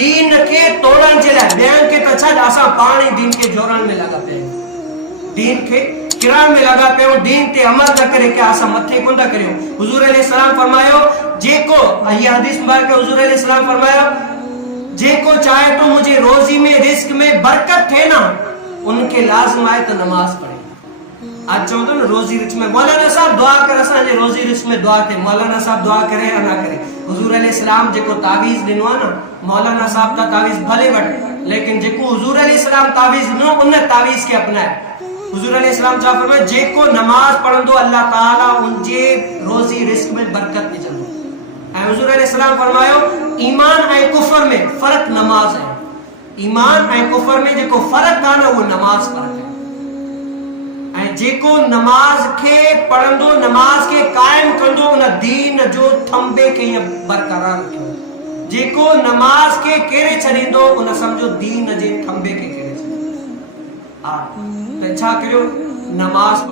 दीन के तोड़न जे लाइ ॿियनि खे त छॾ असां पाण ई दीन खे जोड़ण में लॻा पिया आहियूं, दीन खे किरण में लॻा पिया आहियूं, दीन ते अमल न करे के असां मथे कोन था करियूं। हुजूर अलैहिस्सलाम फरमायो जेको इहा हदीस मुबारक हुजूर अलैहिस्सलाम फरमायो जेको चाहे तो मुझे रोजी में रिस्क में बरकत थे ना उनके लाज़िम आए तो नमाज पढ़े। आज चवंदो तो ना रोजी रिस्क में मौलाना साहब दुआ कर असांजे रोजी रिस्क में दुआ थे, मौलाना साहब दुआ करे या ना करे। हुजूर अलैहिस्सलाम जेको तावीज़ ॾिनो आहे न, मौलाना साहब का तावीज़ भले वठे लेकिन जेको हुजूर अलैहिस्सलाम तावीज़ ॾिनो उन तावीज़ के अपनाए। हुजूर अलैहिस्सलाम छा फरमाए जेको नमाज पढ़ंदो अल्लाह ताला उनजे रोजी रिस्क में बरकत विझंदो। ऐं हुजूर अलैहिस्सलाम फरमायो ईमान ऐं कुफर में फर्क नमाज है, ईमान ऐं कुफर में जेको फर्क आहे न उहो नमाज फर्क है। ऐं जेको नमाज के पढ़ंदो नमाज के कायम कंदो उन दीन जो थंबे के बरकरार रखियो। जेको नमाज के केरे छॾींदो उन समझो दीन जे थंबे के केरे छॾींदो। त छा करियो नमाज